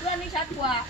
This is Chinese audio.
昨晚没下土啊。